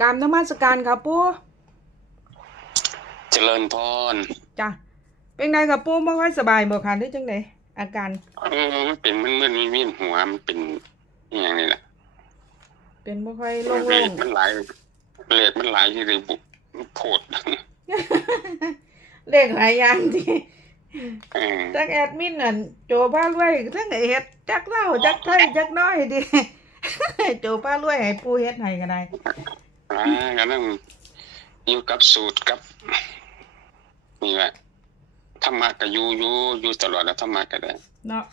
กรามนมัสการค่ะปูเจริญพรจ้ะเป็นไงค่ะปูบ่ค่อยสบายบ่ค่ะหรือจังไดอาการเออมันเป็นมันมึนๆวินหัวมันเป็นอหย่างนี้แหละเป็นบ่ค่อยเลโล่ดงมันหลายเลดมันหลายที่เลยบุโพดๆเลขหลายอย่างที่เออจักแอดมินนั่นโจพารวยทั้งเฮ็ดจักเล่าจักไทยจักน้อยดิโจพารวยให้ปูเฮ็ดให้ก็ได้ อ่าก็นั่งอยู่กับสูตรกับ นี่แหละธรรมะก็อยู่อยู่อยู่ตลอดแล้วธรรมะก็ได้เนาะ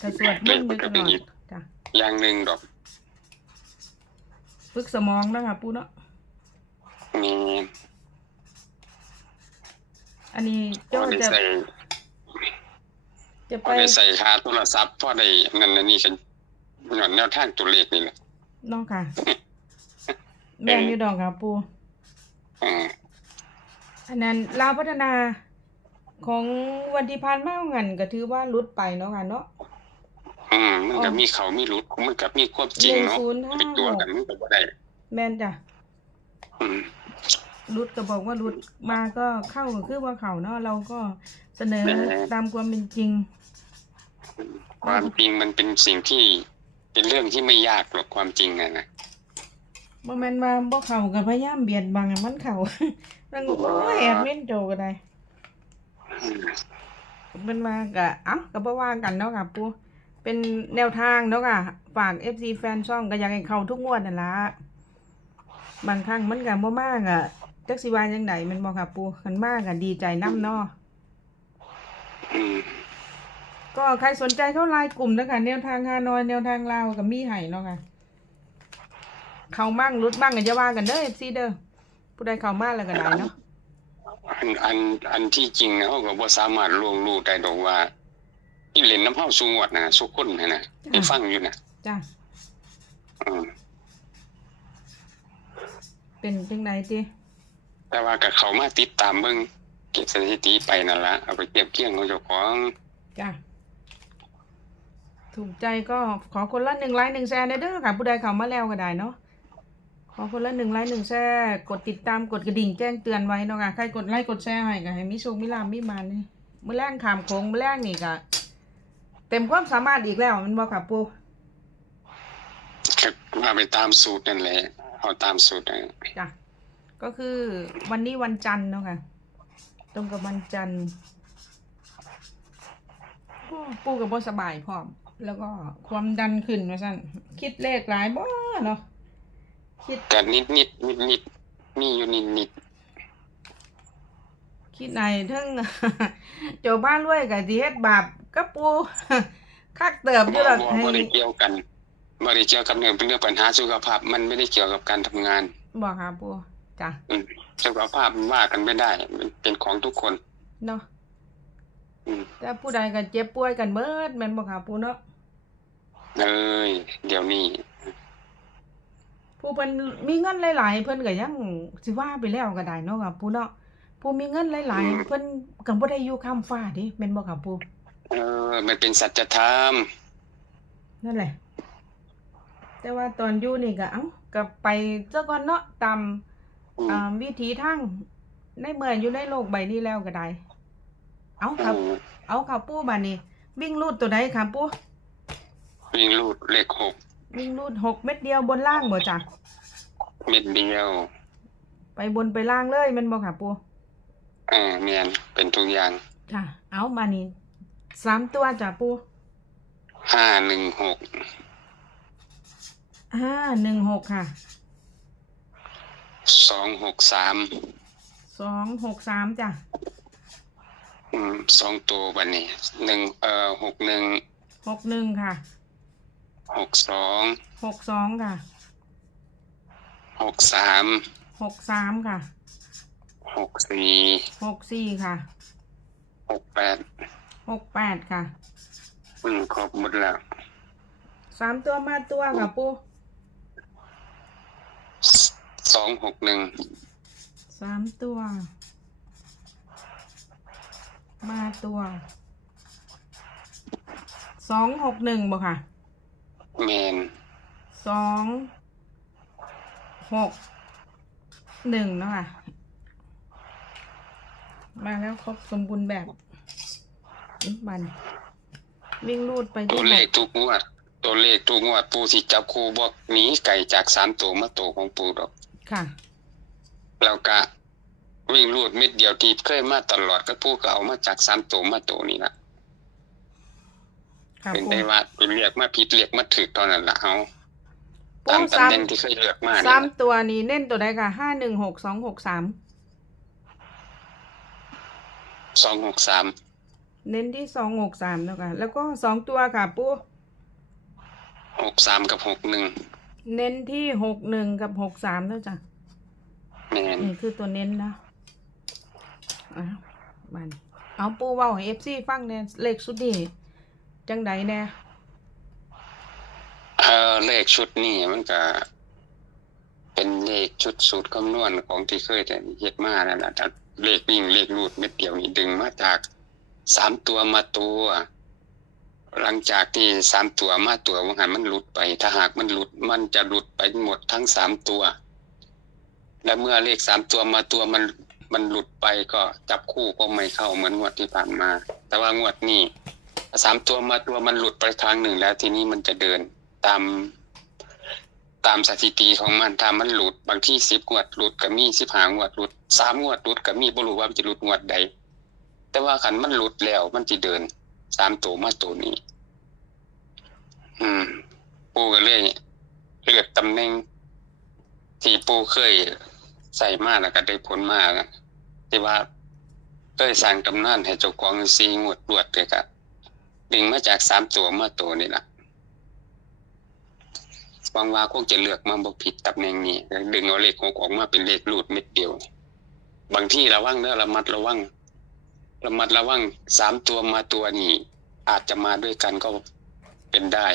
ก็สวดมนต์อยู่ตลอดจ้ะอย่างหนึ่งดอกฝึกสมองเนาะค่ะปูเนาะมีอันนี้พโจอได้จะใส่จะพไปอได้ใส่ค่าโทรศัพท์พอได้นั่นน่ะนี่กันหย่อนแนวทางตัวเลขนี่แหละ เนาะค่ะ แม่นอยู่ดอกค่ะปูอืมอันนั้นลาวพัฒนาของวันที่ผ่านมาเงินก็ถือว่าหลุดไปเนาะค่ะเนาะ อืมมันก็มีเขามีหลุดมันก็มีความจริงเนาะหนึ่งศูนย์ห้าเป็นตัวกันมันก็บ่ได้ แม่นจ้ะอืม หลุดก็บอกว่าหลุดมาก็เข้าก็คือว่าเขาเนาะเราก็เสนอตามความเป็นจริง ความจริงมันเป็นสิ่งที่เป็นเรื่องที่ไม่ยากหรอกความจริงอะนะ บ่แม่นว่าบ่เข้าก็พยายามเบียดบังให้มันเข้านั่งโอ้ยแอบเม่นโจก็ได้มเป็นมาก็เอ้าก็บ่ว่ากันเนาะค่ะปูเป็นแนวทางเนาะค่ะฝาก FC แฟนช่องก็อยากให้เข้าทุกงวดนั่นล่ะบางครั้งมันก็บ่มากอะจักสิว่าจังไดแมันบ่ค่ะปูคันมากอะดีใจนํเนาะก็ใครสนใจเข้าไลน์กลุ่มนะคะแนวทางฮานอยแนวทางลาวกับมีไห่เนาะค่ะ เข้ามั่งรุดบ้างกันจะว่ากันเด้อ FC เด้อผู้ใดเข้ามาแล้วก็ได้เนาะอันอันอันที่จริงนะเขาก็บ่สามารถล่วงรู้ได้ดอกว่าอีเล่นน้ำเฮาสูงวดนะสุคนนะนะได้ฟังอยู่นะจ้ะอืมเป็นจังไดติแต่ว่าก็เขามาติดตามเบิ่งเก็บสถิติไปนั่นละเอาไปเทียบเคียงของเจ้าของจ้ะถูกใจก็ขอคนละหนึ่งไลค์หนึ่งแชร์ได้เด้อค่ะผู้ใดเข้ามาแล้วก็ได้เนาะ ขอคนละหนึ่งไลค์หนึ่งแชร์กดติดตามกดกระดิ่งแจ้งเตือนไว้เนาะค่ะใครกดไลค์กดแชร์ให้ก็ให้มีโชคมีลาภมีมานนี่มื้อแรงขามโค้งมื้อแรงนี่ก็เต็มความสามารถอีกแล้วแมันบ่ค่ะปูก็ว่าไปตามสูตรนั่นแหละเอาตามสูตรนั่นจ้ะก็คือวันนี้วันจันทร์เนาะค่ะตรงกับวันจันทร์โอ้ปู่กับบ่สบายพร้อม แล้วก็ความดันขึ้นว่าสั่นคิดเลขหลายบ่เนาะ คิดก็นิดนิดนิดนิดๆมีอยู่นิดนิดคิดไหนทั้ง เจ้าบ้านรวยกับสิเฮ็ดบาปกับปู่คักเติบๆอยู่หรอกบ่ให้บ่ได้เกี่ยวกันบ่ได้เกี่ยวกับเรื่องเป็นเรื่องปัญหาสุขภาพ มันไม่ได้เกี่ยวกับการทำงานบอกค่ะปู่จ้ะอืมสุขภาพมันว่ากันไม่ได้ มันเป็นของทุกคนเนาะอืมแต่ผู้ใดก็เจ็บป่วยกันเบิดแม่นบ่ค่ะปู่เนาะเอ้ยเดี๋ยวนี้ ผู้เพิ่นมีเงินหลายๆ เพิ่นก็ยังสิว่าไปแล้วก็ได้เนาะค่ะปู่เนาะผู้มีเงินหลายๆ เพิ่นก็บ่ได้อยู่ข้ามฟ้าเดิแม่นบ่ค่ะปู่เออมันเป็นสัจธรรมนั่นแหละ แต่ว่าตอนอยู่นี่ก็เอ้าก็ไปซะก่อนเนาะตามอืมอ่าวิถีทางในเมื่ออยู่ในโลกใบนี้แล้วก็ได้ เอาครับอืมเอาค่ะปู่บัดนี้ วิ่งรูดตัวใดค่ะปู่วิ่งรูดเลขหก วิ่งรูดหกเม็ดเดียวบนล่างบ่จ้ะเม็ดเดียว ไปบนไปล่างเลยแมันบ่ค่ะปู่เออเมียนเป็นทุกอย่างค่ะ เอามานี่สามตัวจ้ะปู่ห้าหนึ่งหกห้าหนึ่งหกค่ะสองหกสามสองหกสามจ้ะอืมสองตัวบันนี้หนึ่งเอ่อหกหนึ่งหกหนึ่งค่ะ หกสองหกสองค่ะหกสามหกสามค่ะหกสี่หกสี่ค่ะหกแปดหกแปดค่ะอืมครบหมดแล้วสามตัวมาตัวค่ะปู่สองหกหนึ่งสามตัว มาตัวสองหกหนึ่งบ่ค่ะ เมนสองหกหนึ่งเนาะค่ะมาแล้วครบสมบูรณ์แบบอื้อมันวิ่งรูดไปตัที่วหเลขกทุกงวด ตัวเลขทุกงวดปูสิจับคู่บอกหนีไก่จากสามตัวมาตัวของปูดอก ค่ะ แล้วก็วิ่งรูดเม็ดเดียวที่เคยมาตลอดก็ปูก็เอามาจากสามตัวมาตัวนี้ละค่ะ เป็นปูได้ว่าเป็นเรียกมาผิดเรียกมาถูกตอนนั้นละเอาปูตามสามตำแหน่งที่เคยเลือกมาสานี่มตัวนี้เน้นตัวใดค่ะห้าหนึ่งหกสองหกสามสองหกสามเน้นที่สองหกสามเนาะค่ะ แล้วก็สองตัวค่ะปูหกสามกับหกหนึ่งเน้นที่หกหนึ่งกับหกสามแล้วจ้ะแม่นนี่คือตัวเน้นนะอ้าวมันเอาปูเว้าให้เอฟซีฟังแน่เลขสุดนี่ จังใดแน่เออเลขชุดนี้มันก็เป็นเลขชุดสูตรคำนวณของที่เคยแต่เฮ็ดมานั่นแหละเลขวิ่งเลขรูดเม็ดเดียวนี่ดึงมาจากสามตัวมาตัว หลังจากที่สามตัวมาตัวว่าหันมันหลุดไป ถ้าหากมันหลุดมันจะหลุดไปหมดทั้งสามตัว และเมื่อเลขสามตัวมาตัวมันมันหลุดไปก็จับคู่ก็ไม่เข้าเหมือนงวดที่ผ่านมา แต่ว่างวดนี้ สามตัวมาตัวมันหลุดไปทางหนึ่งแล้ว ทีนี้มันจะเดินตามตามสถิติของมันถ้ามันหลุดบางที่สิบงวดหลุดก็มีสิบหางวดหลุดสามงวดหลุดก็มีบรูว่ามันจะหลุดงวดใด แต่ว่าขันมันหลุดแล้ว มันจะเดินสามตัวมาตัวนี้ อืม ปูก็เลยเลือกตำแหน่งที่ปูเคยใส่มาแล้วก็ได้ผลมากที่ว่าเคยสั่งตำนานให้เจ้าของซีงวดรวดเลยก็ ดึงมาจากสามตัวมาตัวนี่แหละหวังว่าคงจะเลือกมาบ่ผิดตำแหน่งนี้ดึงเอาเลขหกออกมาเป็นเลขรูดเม็ดเดียว บางที่ระวังเด้อระมัดระวังระมัดระวังสามตัวมาตัวนี้ อาจจะมาด้วยกันก็เป็นได้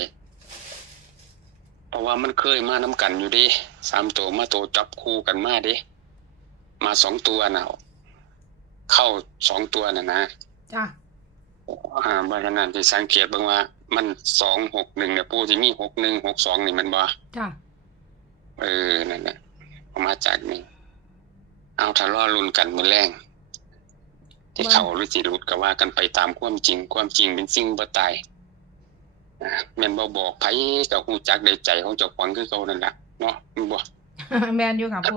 เพราะว่ามันเคยมาน้กันอยู่ดิสามตัวมาตัวจับคู่กันมาดิมาสองตัวน่ะเข้าสองตัวนะนะจ้ะ อ่าเพราะฉะนั้นที่สังเกตเบ้างว่า มันสองหกหนึ่งเนี่ยปูที่มีหกหนึ่งหกสองนี่มันบ่จ้ะเออนั่นแหละเอามาจากนี่เอาทะเลาะรุนกันมือแรงที่เขาหรือสิรุดก็ว่ากันไปตามความจริง ความจริงเป็นสิ่งบ่ตายอ่าแม่นบ่บอกไผกับฮู้จักได้ใจของเจ้าของคือเขานั่นล่ะเนาะแม่นบ่แมนอยู่ค่ะปู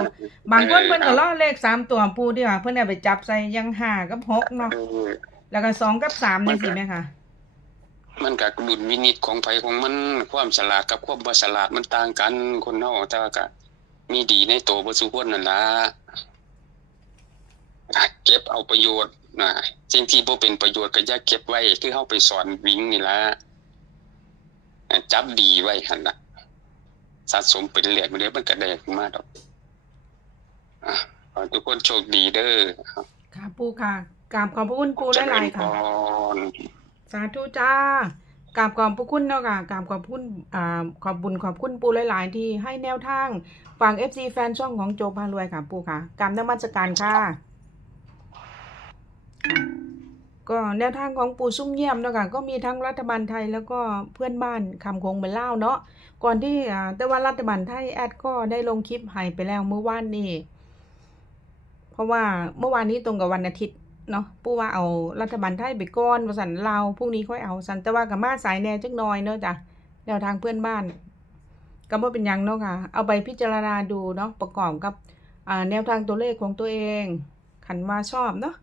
บางคนเพิ่นก็ล่อเลขสามตัวปูดีกว่าเพิ่นเอาไปจับใส่ยังห้ากับหกเนาะเออ แล้วก็สองกับสามนี่สิแม่ค่ะมันก็ดุลวินิจของไผของมันความฉลาดกับความบ่ฉลาดมันต่างกันคนเฮาแต่ว่าก็มีดีในตัวบ่ซุคนนั่นล่ะอะเก็บเอาประโยชน์นะสิ่งที่บ่เป็นประโยชน์ก็อย่าเก็บไว้คือเฮาไปสอนวิ่งนี่ล่ะอะจับดีไว้หั่นล่ะสะสมเป็นเหรียญเดี๋ยวมันก็ได้ขึ้นมาดอกอะขอให้ทุกคนโชคดีเด้อครับค่ะปูค่ะ กราบขอบพระคุณปูหลายๆค่ะ สาธุจ้ากราบขอบพระคุณเนาะค่ะกราบขอบคุณอ่าขอบบุญขอบคุณปูหลายๆ ที่ให้แนวทางฝั่ง FC แฟนช่องของโจพารวยค่ะปูค่ะกราบนมัสการค่ะค่ะก็แนวทางของปูซุ่มเยี่ยมเนาะค่ะก็มีทั้งรัฐบาลไทยแล้วก็เพื่อนบ้านคำคงเป็นเล่าเนาะก่อนที่อแต่ว่ารัฐบาลไทยแอดก็ได้ลงคลิปให้ไปแล้วเมื่อวานนี้เพราะว่าเมื่อวานนี้ตรงกับวันอาทิตย์ เนาะปูว่าเอารัฐบาลไทยไปก่อนว่าสันลาพรุ่งนี้ค่อยเอาสันแต่ว่ากับมาสายแน่จักหน่อยเนาะจ้ะแนวทางเพื่อนบ้านก็บ่เป็นยังเนาะค่ะ เอาไปพิจารณาดูเนาะประกอบกับแนวทางตัวเลขของตัวเองขันมาชอบเนาะ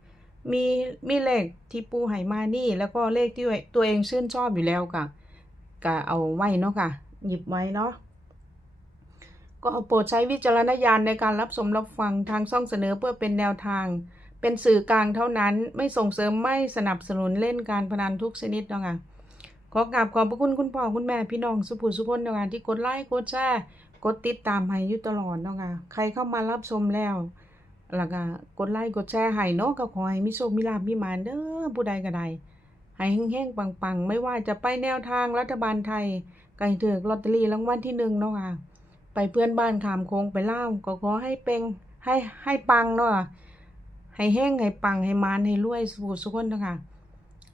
มีมีเลขที่ปูให้มานี่ แล้วก็เลขที่ตัวเองชื่นชอบอยู่แล้วก็ก็เอาไว้เนาะค่ะ หยิบไว้เนาะก็โปรดใช้วิจารณญาณในการรับชมรับฟังทางช่องเสนอเพื่อเป็นแนวทาง เป็นสื่อกลางเท่านั้นไม่ส่งเสริมไม่สนับสนุนเล่นการพนันทุกชนิดเนาะค่ะขอกราบขอบพระคุณคุณพ่อคุณแม่พี่น้องสุภูสุคนเนาะค่ะที่กดไลค์กดแชร์กดติดตามให้อยู่ตลอดเนาะค่ะใครเข้ามารับชมแล้วแล้วก็กดไลค์กดแชร์ให้เนาะก็ขอให้มีโชคมีลาภมีมานเด้อผู้ใดก็ได้ให้แห้งๆปังๆ ไม่ว่าจะไปแนวทางรัฐบาลไทยไก่เถือกลอตเตอรี่รางวัลที่หนึ่งเนาะค่ะไปเพื่อนบ้านขามโค้งไปเล่าก็ขอให้เป็นให้ให้ปังเนาะ ให้แห้งให้ปังให้มานให้รวยสู่สุขคนนะคะ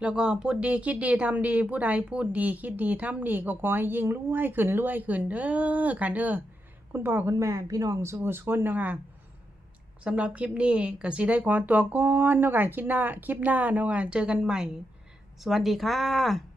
แล้วก็พูดดีคิดดีทำดีผู้ใดพูดดีคิดดีทำดีก็ขอให้ยิ่งรวยขึ้นรวยขึ้นเด้อค่ะเด้อคุณพ่อคุณแม่พี่น้องสู่สุขคนนะคะสำหรับคลิปนี้ก็สิได้ขอตัวก่อนเนาะค่ะคลิปหน้าคลิปหน้าเนาะค่ะเจอกันใหม่ สวัสดีค่ะ